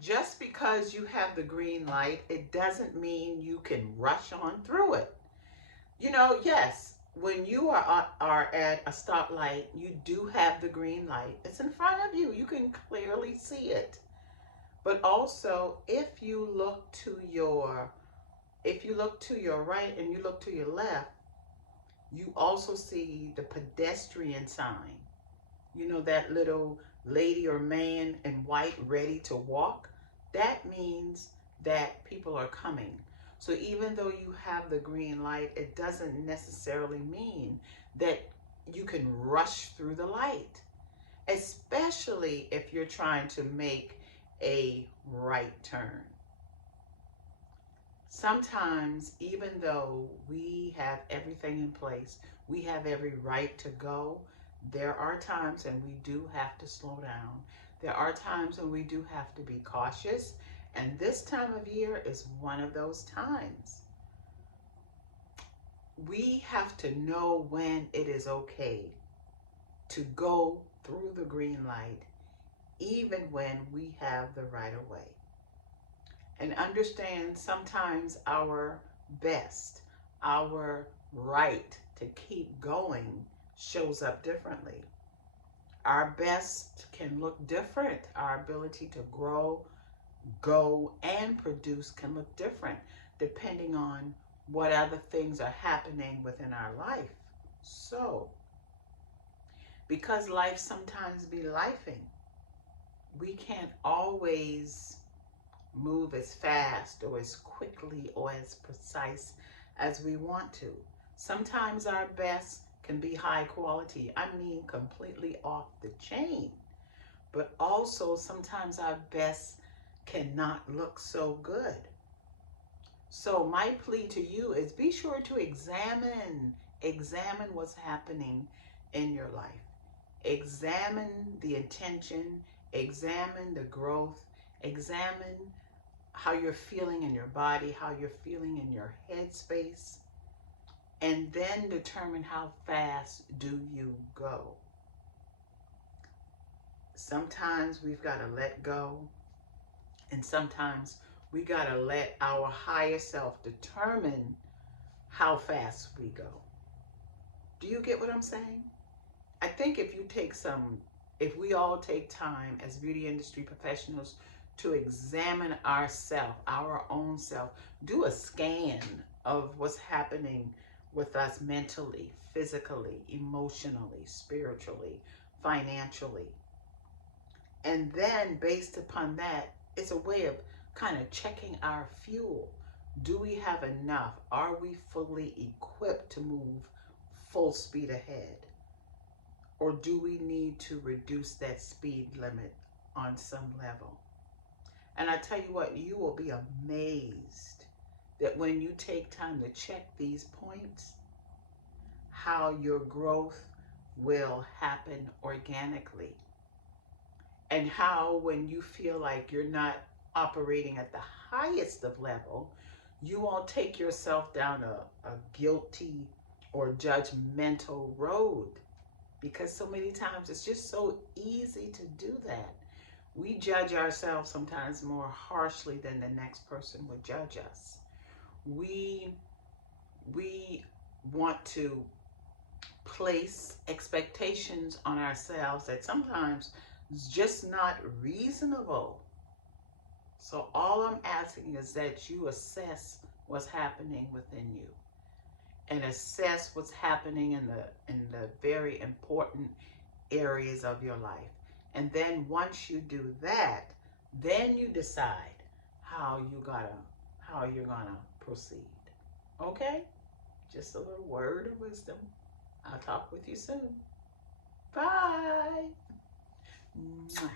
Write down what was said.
Just because you have the green light, it doesn't mean you can rush on through it. Yes, when you are at a stoplight, you do have the green light. It's in front of you. You can clearly see it. But also, if you look to your right and you look to your left, you also see the pedestrian sign. That little lady or man in white ready to walk. That means that people are coming. So even though you have the green light, it doesn't necessarily mean that you can rush through the light, especially if you're trying to make a right turn. Sometimes, even though we have everything in place, we have every right to go, there are times when we do have to slow down. There are times when we do have to be cautious, and this time of year is one of those times. We have to know when it is okay to go through the green light, even when we have the right of way. And understand sometimes our best, our right to keep going shows up differently. Our best can look different. Our ability to grow, go, and produce can look different depending on what other things are happening within our life. So, because life sometimes be lifing, we can't always move as fast or as quickly or as precise as we want to. Sometimes our best can be high quality. I mean, completely off the chain. But also sometimes our best cannot look so good. So my plea to you is be sure to examine what's happening in your life. Examine the intention, examine the growth, examine how you're feeling in your body, how you're feeling in your headspace, and then determine how fast do you go. Sometimes we've got to let go, and sometimes we got to let our higher self determine how fast we go. Do you get what I'm saying? I think if we all take time as beauty industry professionals to examine ourselves, our own self, do a scan of what's happening with us mentally, physically, emotionally, spiritually, financially. And then based upon that, it's a way of kind of checking our fuel. Do we have enough? Are we fully equipped to move full speed ahead? Or do we need to reduce that speed limit on some level? And I tell you what, you will be amazed that when you take time to check these points, how your growth will happen organically. And how when you feel like you're not operating at the highest of level, you won't take yourself down a guilty or judgmental road. Because so many times it's just so easy to do that. We judge ourselves sometimes more harshly than the next person would judge us. We want to place expectations on ourselves that sometimes is just not reasonable. So all I'm asking is that you assess what's happening within you and assess what's happening in the very important areas of your life. And then once you do that, then you decide how you're gonna proceed. Okay? Just a little word of wisdom. I'll talk with you soon. Bye. Mwah.